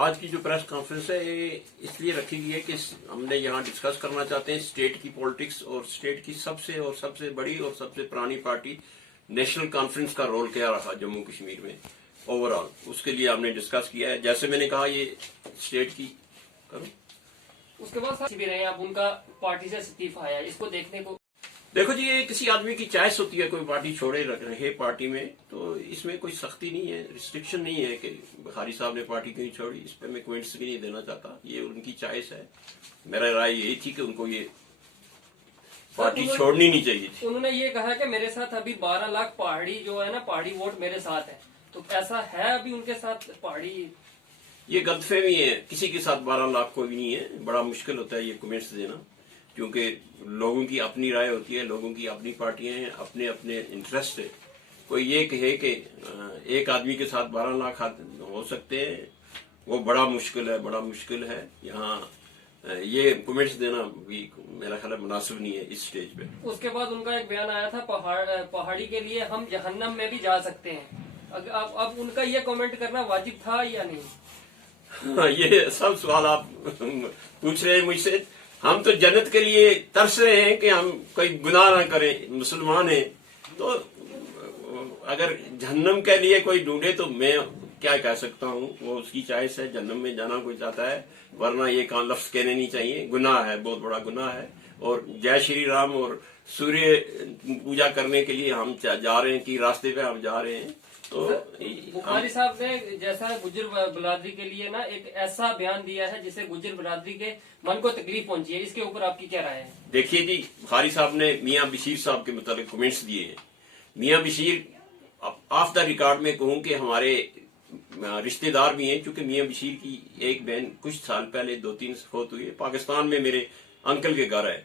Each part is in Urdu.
آج کی جو پریس کانفرنس ہے یہ اس لیے رکھی گئی ہے کہ ہم نے یہاں ڈسکس کرنا چاہتے ہیں اسٹیٹ کی پالیٹکس اور اسٹیٹ کی سب سے بڑی اور سب سے پرانی پارٹی نیشنل کانفرنس کا رول کیا رہا جموں کشمیر میں اوور آل. اس کے لیے ہم نے ڈسکس کیا ہے. جیسے میں نے کہا یہ اسٹیٹ کی کروں اس کے بعد بھی رہے اب ان کا پارٹی سے استعفیٰ آیا اس کو دیکھنے کو. دیکھو جی یہ کسی آدمی کی چوائس ہوتی ہے کوئی پارٹی چھوڑے رہے پارٹی میں تو اس میں کوئی سختی نہیں ہے ریسٹرکشن نہیں ہے کہ بخاری صاحب نے پارٹی کیوں چھوڑی. اس پہ میں کوئنٹس بھی نہیں دینا چاہتا. یہ ان کی چوائس ہے. میرا رائے یہی تھی کہ ان کو یہ پارٹی چھوڑنی نہیں چاہیے تھی. انہوں نے یہ کہا کہ میرے ساتھ ابھی 12 لاکھ پہاڑی جو ہے نا پہاڑی ووٹ میرے ساتھ ہے تو ایسا ہے ابھی ان کے ساتھ پہاڑی. یہ غلط فہمی ہے. کسی کے ساتھ 12 لاکھ کوئی نہیں ہے. بڑا مشکل ہوتا ہے یہ کمنٹس دینا کیونکہ لوگوں کی اپنی رائے ہوتی ہے. لوگوں کی اپنی پارٹیاں ہیں اپنے اپنے انٹرسٹ ہے. کوئی یہ کہے کہ ایک آدمی کے ساتھ 12 لاکھ ہو سکتے ہیں وہ بڑا مشکل ہے. یہاں یہ کمنٹس دینا بھی میرا خیال مناسب نہیں ہے اس سٹیج پہ. اس کے بعد ان کا ایک بیان آیا تھا پہاڑی کے لیے ہم جہنم میں بھی جا سکتے ہیں. اب ان کا یہ کمنٹ کرنا واجب تھا یا نہیں؟ یہ سب سوال آپ پوچھ رہے ہیں مجھ سے. ہم تو جنت کے لیے ترس رہے ہیں کہ ہم کوئی گناہ نہ کریں. مسلمان ہیں تو اگر جہنم کے لیے کوئی ڈھونڈے تو میں کیا کہہ سکتا ہوں. وہ اس کی چوائس ہے. جہنم میں جانا کوئی چاہتا ہے ورنہ یہ لفظ کہنے نہیں چاہیے. گناہ ہے بہت بڑا گناہ ہے. اور جے شری رام اور سوریہ پوجا کرنے کے لیے ہم جا رہے ہیں کہ راستے پہ ہم جا رہے ہیں. تو بخاری صاحب نے جیسا گجر برادری کے لیے نا ایک ایسا بیان دیا ہے جسے گجر برادری کے من کو تکلیف پہنچی ہے. اس کے اوپر آپ کی کیا رائے ہے؟ دیکھیے جی بخاری صاحب نے میاں بشیر صاحب کے متعلق کمنٹس دیے ہیں. میاں بشیر آف دا ریکارڈ میں کہوں کہ ہمارے رشتہ دار بھی ہیں چونکہ میاں بشیر کی ایک بہن کچھ سال پہلے 2-3 فوت ہوئی ہے. پاکستان میں میرے انکل کے گھر ہے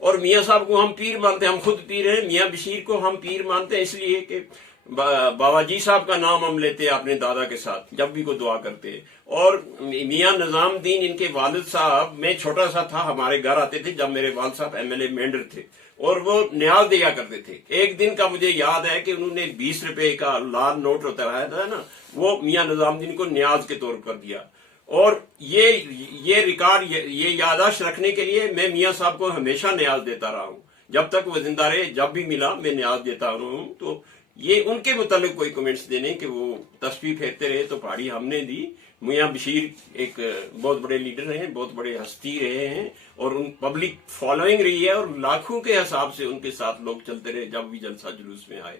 اور میاں صاحب کو ہم پیر مانتے ہیں. ہم خود پیر ہیں. میاں بشیر کو ہم پیر مانتے ہیں اس لیے کہ بابا جی صاحب کا نام ہم لیتے ہیں اپنے دادا کے ساتھ جب بھی کو دعا کرتے ہیں. اور میاں نظام الدین ان کے والد صاحب میں چھوٹا سا تھا ہمارے گھر آتے تھے جب میرے والد صاحب MLA مینڈر تھے اور وہ نیاز دیا کرتے تھے. ایک دن کا مجھے یاد ہے کہ انہوں نے 20 روپے کا لال نوٹ ہوتا ہے نا وہ میاں نظام الدین کو نیاز کے طور پر دیا. اور یہ ریکارڈ یہ یادداشت رکھنے کے لیے میں میاں صاحب کو ہمیشہ نیاز دیتا رہا ہوں. جب تک وہ زندہ رہے جب بھی ملا میں نیاز دیتا ہوں. تو یہ ان کے متعلق کوئی کمنٹس دینے کہ وہ تسبیح پھیرتے رہے تو پہاڑی ہم نے دی. میاں بشیر ایک بہت بڑے لیڈر ہیں بہت بڑے ہستی رہے ہیں اور ان پبلک فالوئنگ رہی ہے اور لاکھوں کے حساب سے ان کے ساتھ لوگ چلتے رہے جب بھی جلسہ جلوس میں آئے.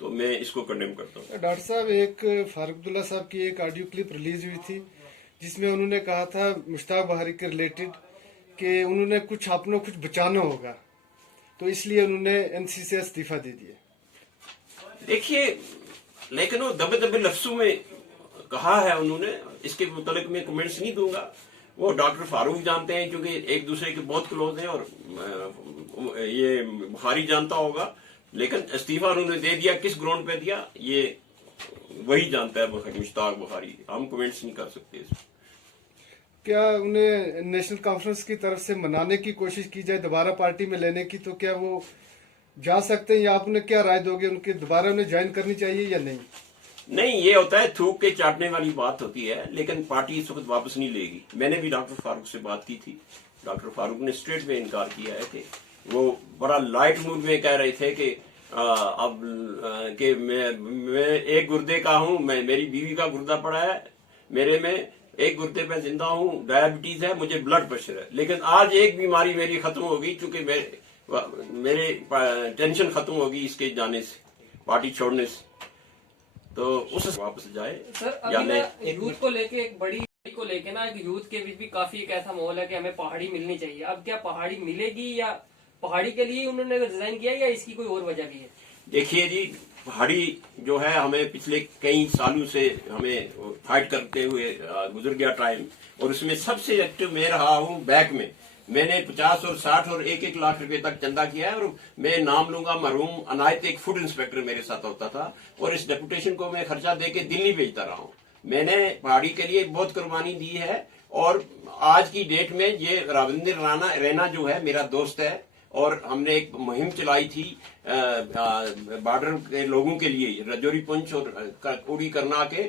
تو میں اس کو کنڈیم کرتا ہوں. ڈاکٹر صاحب ایک فاروق عبداللہ صاحب کی ایک آڈیو کلپ ریلیز ہوئی تھی جس میں انہوں نے کہا تھا مشتاق بہاری کے ریلیٹڈ کہ انہوں نے کچھ اپنا کچھ بچانا ہوگا تو اس لیے انہوں نے NC سے استعفیٰ دے دیا. دیکھیے لیکن وہ دبے لفظوں میں کہا ہے انہوں نے. اس کے متعلق میں کمنٹس نہیں دوں گا. وہ ڈاکٹر فاروق جانتے ہیں کیونکہ ایک دوسرے کے بہت کلوز ہیں اور یہ بخاری جانتا ہوگا. لیکن استعفیٰ انہوں نے دے دیا کس گراؤنڈ پہ دیا یہ وہی جانتا ہے مشتاق بخاری. ہم کمنٹس نہیں کر سکتے اس میں. کیا انہیں نیشنل کانفرنس کی طرف سے منانے کی کوشش کی جائے دوبارہ پارٹی میں لینے کی تو کیا وہ جا سکتے ہیں یا آپ انہیں کیا رائے دو گے ان کے دوبارہ انہیں جوائن کرنی چاہیے یا نہیں؟ نہیں یہ ہوتا ہے تھوک کے چاٹنے والی بات ہوتی ہے لیکن پارٹی اس وقت واپس نہیں لے گی. میں نے بھی ڈاکٹر فاروق سے بات کی تھی. ڈاکٹر فاروق نے اسٹریٹ میں انکار کیا ہے کہ وہ بڑا لائٹ موڈ میں کہہ رہے تھے کہ اب کہ میں ایک گردے کا ہوں. میری بیوی کا گردہ پڑا ہے میرے میں ایک گردے پہ زندہ ہوں. ڈائبٹیز ہے مجھے بلڈ پریشر ہے لیکن آج ایک بیماری میری ختم ہو گئی چونکہ میرے ٹینشن ختم ہوگی اس کے جانے سے پارٹی چھوڑنے سے. تو اس واپس جائے. سر ابھی یوتھ کو لے کے ایک بڑی کو لے کے نا ایک یوتھ کے بیچ بھی کافی ایک ایسا ماحول ہے کہ ہمیں پہاڑی ملنی چاہیے. اب کیا پہاڑی ملے گی یا پہاڑی کے لیے انہوں نے ڈیزائن کیا یا اس کی کوئی اور وجہ بھی ہے؟ دیکھیے جی پہاڑی جو ہے ہمیں پچھلے کئی سالوں سے ہمیں فائٹ کرتے ہوئے گزر گیا ٹائم اور اس میں سب سے ایکٹیو میں رہا ہوں بیک میں. میں نے 50 اور 60 اور 1-1 لاکھ روپے تک چندہ کیا ہے اور میں نام لوں گا مرحوم عنایت ایک فوڈ انسپیکٹر میرے ساتھ ہوتا تھا اور اس ڈیپوٹیشن کو میں خرچہ دے کے دلی بھیجتا رہا ہوں. میں نے پہاڑی کے لیے بہت قربانی دی ہے اور آج کی ڈیٹ میں یہ راوندر رینا جو ہے میرا دوست ہے اور ہم نے ایک مہم چلائی تھی بارڈر کے لوگوں کے لیے رجوری پنچ اور کوڑی کرنا کے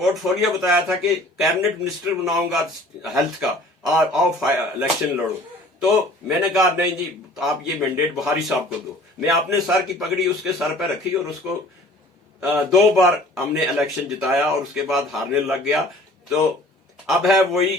پورٹ فولیو بتایا تھا کہ کیبنٹ منسٹر بناؤں گا ہیلتھ کا اور آف الیکشن لڑو. تو میں نے کہا نہیں جی آپ یہ مینڈیٹ بخاری صاحب کو دو. میں اپنے سر کی پگڑی اس کے سر پہ رکھی اور اس کو 2 بار ہم نے الیکشن جتایا اور اس کے بعد ہارنے لگ گیا. تو اب ہے وہی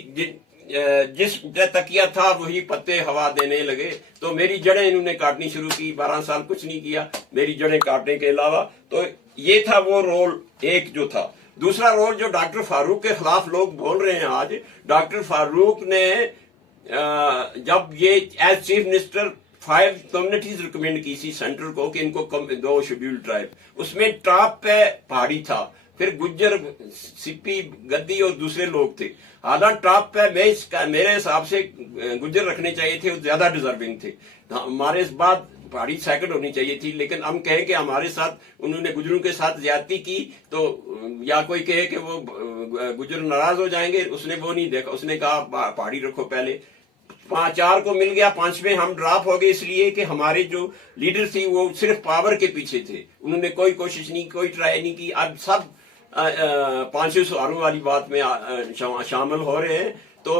جس تکیہ تھا وہی پتے ہوا دینے لگے. تو میری جڑیں انہوں نے کاٹنی شروع کی. 12 سال کچھ نہیں کیا میری جڑیں کاٹنے کے علاوہ. تو یہ تھا وہ رول ایک جو تھا. دوسرا رول جو ڈاکٹر فاروق کے خلاف لوگ بول رہے ہیں آج, ڈاکٹر فاروق نے جب یہ as chief minister 5 communities recommend کی تھی سینٹر کو کہ ان کو 2 شیڈول ٹرائب, اس میں ٹاپ پہ پہاڑی تھا, پھر گجر, سپی, گدی اور دوسرے لوگ تھے. حالانکہ ٹاپ پہ میرے حساب سے گجر رکھنے چاہیے تھے, وہ زیادہ ڈیزرونگ تھے. ہمارے اس بعد پہاڑی سیکنڈ ہونی چاہیے تھی, لیکن ہم کہیں کہ ہمارے ساتھ انہوں نے گجروں کے ساتھ زیادتی کی تو یا کوئی کہے کہ وہ گجر ناراض ہو جائیں گے. اس نے وہ نہیں دیکھا, اس نے کہا پہاڑی رکھو پہلے. 4 کو مل گیا, 5ویں ہم ڈراپ ہو گئے اس لیے کہ ہمارے جو لیڈر تھی وہ صرف پاور کے پیچھے تھے. انہوں نے کوئی کوشش نہیں, کوئی ٹرائی نہیں کی. اب سب 500 سواروں والی بات میں شامل ہو رہے ہیں. تو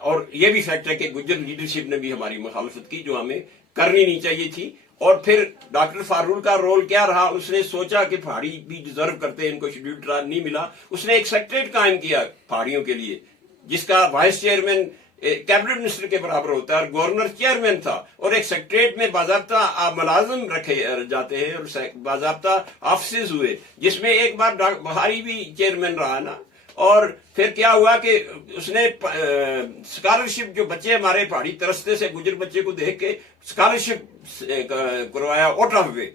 اور یہ بھی فیکٹ ہے کہ گجر لیڈرشپ نے بھی ہماری مخالفت کی جو ہمیں کرنی نہیں چاہیے تھی. اور پھر ڈاکٹر فاروق کا رول کیا رہا, اس نے سوچا کہ پہاڑی بھی ڈیزرو کرتے ہیں, ان کو شیڈول ٹرائب نہیں ملا. اس نے ایک سیکٹریٹ قائم کیا پہاڑیوں کے لیے جس کا وائس چیئرمین کیبنٹ منسٹر کے برابر ہوتا ہے اور گورنر چیئرمین تھا. اور ایک سیکٹریٹ میں باضابطہ ملازم رکھے جاتے ہیں اور باضابطہ آفسز ہوئے, جس میں ایک بار بخاری بھی چیئرمین رہا نا. اور پھر کیا ہوا کہ اس نے اسکالرشپ جو بچے ہمارے پہاڑی ترستے سے گجر بچے کو دیکھ کے اسکالرشپ کروایا آؤٹ آف وے.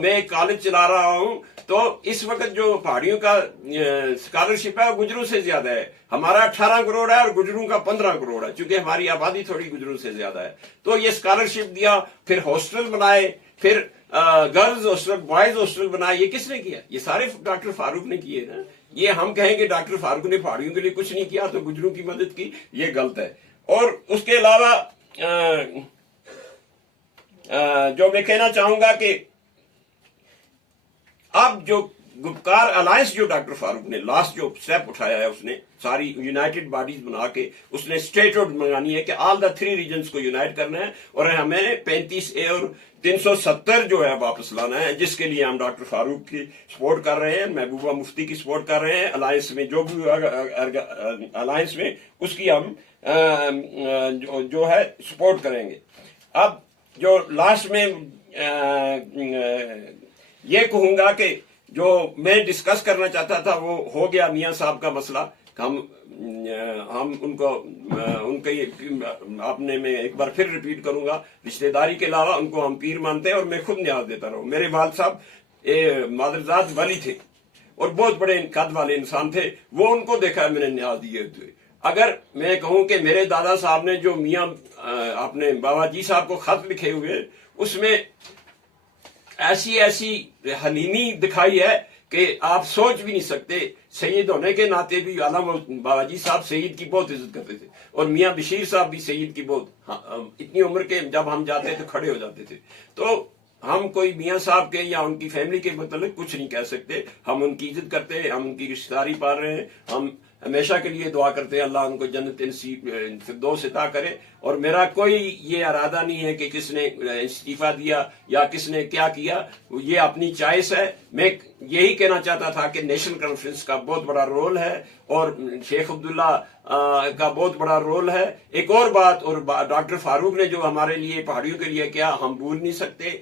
میں کالج چلا رہا ہوں تو اس وقت جو پہاڑیوں کا اسکالرشپ ہے وہ گجروں سے زیادہ ہے. ہمارا 18 کروڑ ہے اور گجروں کا 15 کروڑ ہے, چونکہ ہماری آبادی تھوڑی گجروں سے زیادہ ہے. تو یہ اسکالرشپ دیا, پھر ہاسٹل بنائے, پھر گرلز ہاسٹل, بوائز ہاسٹل بنائے. یہ کس نے کیا؟ یہ سارے ڈاکٹر فاروق نے کیے نا. یہ ہم کہیں کہ ڈاکٹر فاروق نے پہاڑیوں کے لیے کچھ نہیں کیا تو گجروں کی مدد کی, یہ غلط ہے. اور اس کے علاوہ جو میں کہنا چاہوں گا کہ اب جو گپکار الائنس جو ڈاکٹر فاروق نے لاسٹ جو سٹیپ اٹھایا ہے, اس نے ساری یونائٹڈ باڈیز بنا کے اس نے اسٹیٹ ہوڈ منگانی ہے کہ آل دا 3 ریجنز کو یونائٹ کرنا ہے اور ہمیں 35A اور 370 جو ہے واپس لانا ہے, جس کے لیے ہم ڈاکٹر فاروق کی سپورٹ کر رہے ہیں, محبوبہ مفتی کی سپورٹ کر رہے ہیں. الائنس میں جو بھی الائنس میں اس کی ہم جو ہے سپورٹ کریں گے. اب جو لاسٹ میں یہ کہوں گا کہ جو میں ڈسکس کرنا چاہتا تھا وہ ہو گیا. میاں صاحب کا مسئلہ ہم ان کو ان کے اپنے میں ایک بار پھر ریپیٹ کروں گا, رشتہ داری کے علاوہ ان کو ہم پیر مانتے ہیں اور میں خود نیاز دیتا رہوں. میرے والد صاحب مادرزاد ولی تھے اور بہت بڑے قد والے انسان تھے, وہ ان کو دیکھا ہے میں نے نیاز دیے ہوئے. اگر میں کہوں کہ میرے دادا صاحب نے جو میاں اپنے بابا جی صاحب کو خط لکھے ہوئے, اس میں ایسی حلیمی دکھائی ہے کہ آپ سوچ بھی نہیں سکتے. سید ہونے کے ناطے بھی علم بابا جی صاحب سید کی بہت عزت کرتے تھے اور میاں بشیر صاحب بھی سید کی بہت, اتنی عمر کے جب ہم جاتے تو کھڑے ہو جاتے تھے. تو ہم کوئی میاں صاحب کے یا ان کی فیملی کے متعلق کچھ نہیں کہہ سکتے. ہم ان کی عزت کرتے ہیں, ہم ان کی رشتہ داری پال رہے ہیں, ہم ہمیشہ کے لیے دعا کرتے ہیں اللہ ان کو جنت نصیب فردوس عطا کرے. اور میرا کوئی یہ ارادہ نہیں ہے کہ کس نے استعفیٰ دیا یا کس نے کیا کیا, یہ اپنی چوائس ہے. میں یہی کہنا چاہتا تھا کہ نیشنل کانفرنس کا بہت بڑا رول ہے اور شیخ عبداللہ کا بہت بڑا رول ہے. ایک اور بات, اور ڈاکٹر فاروق نے جو ہمارے لیے پہاڑیوں کے لیے کیا ہم بھول نہیں سکتے.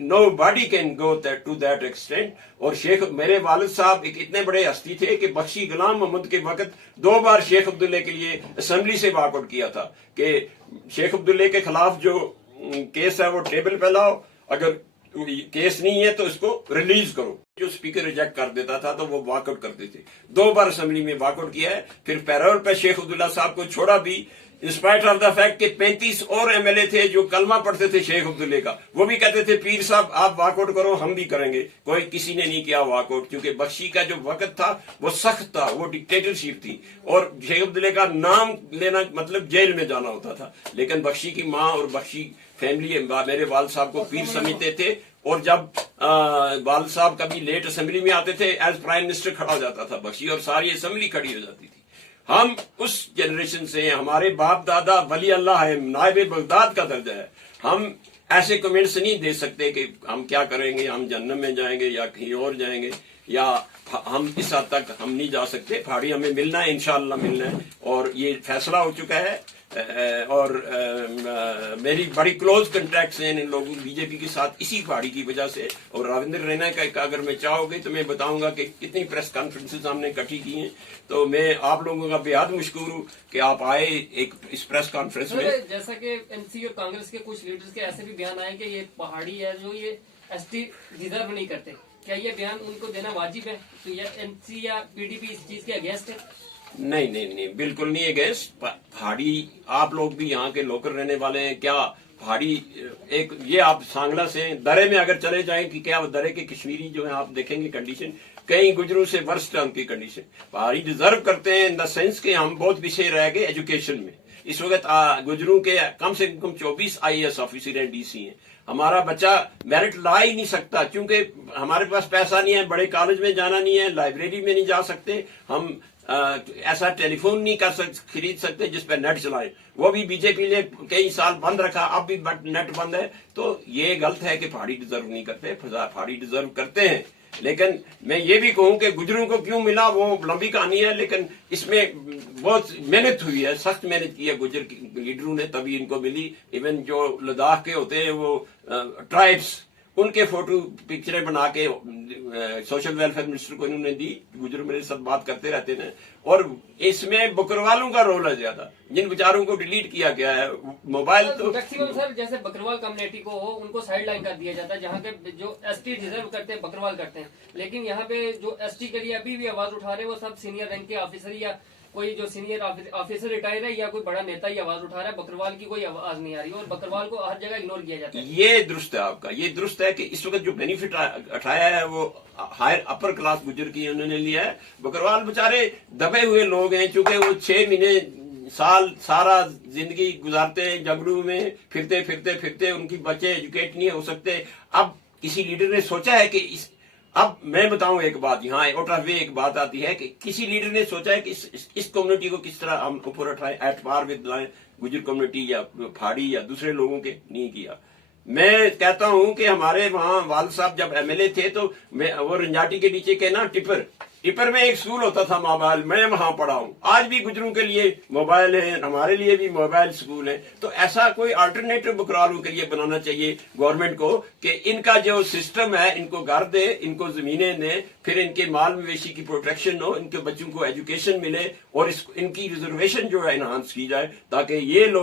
Nobody can go to that extent. اور شیخ میرے والد صاحب ایک اتنے بڑے ہستی تھے کہ بخشی غلام محمد کے وقت 2 بار شیخ عبداللہ کے لیے اسمبلی سے واک آؤٹ کیا تھا کہ شیخ عبداللہ کے خلاف جو کیس ہے وہ ٹیبل پہ لاؤ, اگر کیس نہیں ہے تو اس کو ریلیز کرو. جو اسپیکر ریجیکٹ کر دیتا تھا تو وہ واک آؤٹ کرتے تھے. 2 بار اسمبلی میں واک آؤٹ کیا ہے. پھر پیرول پہ شیخ عبداللہ صاحب کو چھوڑا بھی انسپائٹ آف دا فیکٹ کہ 35 اور MLA تھے جو کلمہ پڑھتے تھے شیخ عبداللہ کا, وہ بھی کہتے تھے پیر صاحب آپ واک آؤٹ کرو ہم بھی کریں گے. کسی نے نہیں کیا واک آؤٹ, کیونکہ بخشی کا جو وقت تھا وہ سخت تھا, وہ ڈکٹیٹرشپ تھی اور شیخ عبداللہ کا نام لینا مطلب جیل میں جانا ہوتا تھا. لیکن بخشی کی ماں اور بخشی فیملی میرے والد صاحب کو پیر سمجھتے تھے اور جب والد صاحب کبھی لیٹ اسمبلی میں آتے تھے ایز پرائم منسٹر کھڑا ہو جاتا تھا بخشی اور ساری اسمبلی کھڑی ہو جاتی تھی. ہم اس جنریشن سے ہیں, ہمارے باپ دادا ولی اللہ ہے, نائب بغداد کا درجہ ہے. ہم ایسے کمنٹس نہیں دے سکتے کہ ہم کیا کریں گے, ہم جہنم میں جائیں گے یا کہیں اور جائیں گے, یا ہم اس حد تک ہم نہیں جا سکتے. پہاڑی ہمیں ملنا ہے, انشاءاللہ ملنا ہے, اور یہ فیصلہ ہو چکا ہے. اور میری بڑی کلوز کنٹیکٹس ہیں ان لوگوں بی جے پی کے ساتھ اسی پہاڑی کی وجہ سے. اور راوندر رینا کا اگر میں چاہو گے تو میں بتاؤں گا کہ کتنی پریس کانفرنسز ہم نے اکٹھی کی ہیں. تو میں آپ لوگوں کا بے حد مشکور ہوں کہ آپ آئے ایک اس پریس کانفرنس میں. جیسا کہ این سی اور کانگریس کے کچھ لیڈرز کے ایسے بھی بیان آئے کہ یہ پہاڑی ہے جو یہ ایس ٹی ڈیزرو نہیں کرتے, کیا یہ بیان ان کو دینا واجب ہے؟ تو یہ این سی یا پی ڈی پی اس چیز کے اگینسٹ ہے؟ نہیں بالکل نہیں اگینسٹ. پہاڑی آپ لوگ بھی یہاں کے لوکل رہنے والے ہیں. کیا پہاڑی ایک یہ آپ سانگلا سے درے میں اگر چلے جائیں کہ کیا درے کے کشمیری جو ہیں آپ دیکھیں گے کنڈیشن کئی گجروں سے ورسٹ ان کی کنڈیشن. پہاڑی ڈیزرو کرتے ہیں ان دا سینس کہ ہم بہت پیچھے رہ گئے ایجوکیشن میں. اس وقت گجروں کے کم سے کم 24 IAS آفیسر ہیں, ڈی سی ہیں. ہمارا بچہ میرٹ لا ہی نہیں سکتا کیونکہ ہمارے پاس پیسہ نہیں ہے, بڑے کالج میں جانا نہیں ہے, لائبریری میں نہیں جا سکتے, ہم ایسا ٹیلی فون نہیں خرید سکتے جس پہ نیٹ چلائے. وہ بھی بی جے پی نے کئی سال بند رکھا, اب بھی نیٹ بند ہے. تو یہ غلط ہے کہ پہاڑی ڈیزرو نہیں کرتے, پہاڑی ڈیزرو کرتے ہیں. لیکن میں یہ بھی کہوں کہ گجروں کو کیوں ملا وہ لمبی کہانی ہے, لیکن اس میں بہت محنت ہوئی ہے, سخت محنت کی ہے گجر لیڈروں نے, تبھی ان کو ملی. ایون جو لداخ کے ہوتے ہیں وہ ٹرائبس, ان کے فوٹو پکچریں بنا کے سوشل ویلفیئر منسٹر کو انہوں نے دی. گجر میرے ساتھ بات کرتے رہتے ہیں. اور اس میں بکروالوں کا رول ہے زیادہ, جن بیچاروں کو ڈیلیٹ کیا گیا ہے. موبائل تو میکسیمم سر جیسے بکروال کمیونٹی کو ہو ان کو سائڈ لائن کر دیا جاتا ہے, جہاں کے جو ایس ٹی ڈیزرو کرتے ہیں بکروال کرتے ہیں. لیکن یہاں پہ جو ایس ٹی کے لیے ابھی بھی آواز اٹھا رہے ہیں وہ سب سینئر رینک کے آفیسر یا کوئی جو سینئر آفیسر ریٹائر ہے یا کوئی بڑا نیتا ہی آواز اٹھا رہا ہے. بکروال کی کوئی آواز نہیں آ رہی اور بکروال کو ہر جگہ اگنور کیا جاتا ہے. یہ درست ہے آپ کا, یہ درست ہے کہ اس وقت جو بینیفٹ اٹھایا ہے وہ ہائر اپر کلاس گجر کی انہوں نے لیا ہے. بکروال بےچارے دبے ہوئے لوگ ہیں, چونکہ وہ 6 مہینے سال سارا زندگی گزارتے ہیں جھگڑوں میں, پھرتے پھرتے پھرتے ان کی بچے ایجوکیٹ نہیں ہو سکتے. اب کسی لیڈر نے سوچا ہے کہ اب میں بتاؤں ایک بات, یہاں آؤٹ آف وے ایک بات آتی ہے کہ کسی لیڈر نے سوچا ہے کہ اس کمیونٹی کو کس طرح ہم اوپر اٹھائیں, ایٹ پار ود لائیں گجر کمیونٹی یا پہاڑی یا دوسرے لوگوں کے. نہیں کیا. میں کہتا ہوں کہ ہمارے وہاں والد صاحب جب MLA تھے تو وہ رنجاٹی کے نیچے کے نا ٹپر میں ایک سکول ہوتا تھا موبائل, میں وہاں پڑھا ہوں. آج بھی گجروں کے لیے موبائل ہیں, ہمارے لیے بھی موبائل سکول ہیں. تو ایسا کوئی الٹرنیٹو بکروالوں کے لیے بنانا چاہیے گورنمنٹ کو کہ ان کا جو سسٹم ہے ان کو گھر دے, ان کو زمینیں دیں, پھر ان کے مال مویشی کی پروٹیکشن ہو, ان کے بچوں کو ایجوکیشن ملے, اور ان کی ریزرویشن جو ہے انہانس کی جائے تاکہ یہ لوگ